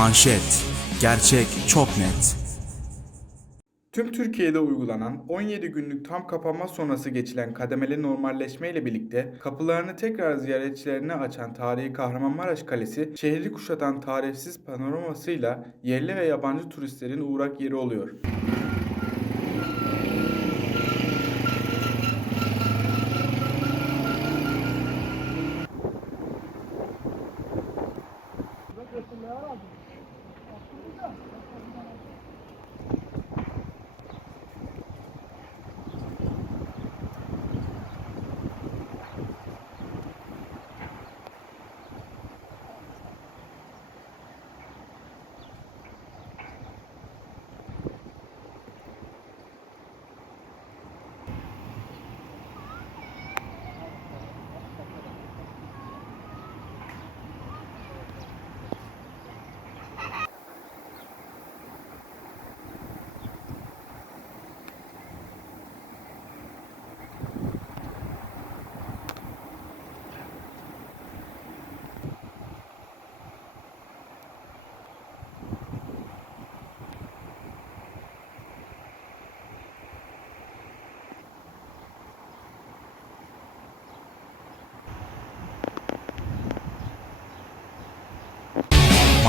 Manşet. Gerçek çok net. Tüm Türkiye'de uygulanan 17 günlük tam kapanma sonrası geçilen kademeli normalleşme ile birlikte kapılarını tekrar ziyaretçilerine açan tarihi Kahramanmaraş Kalesi, şehri kuşatan tarifsiz panoramasıyla yerli ve yabancı turistlerin uğrak yeri oluyor. 감사합니다.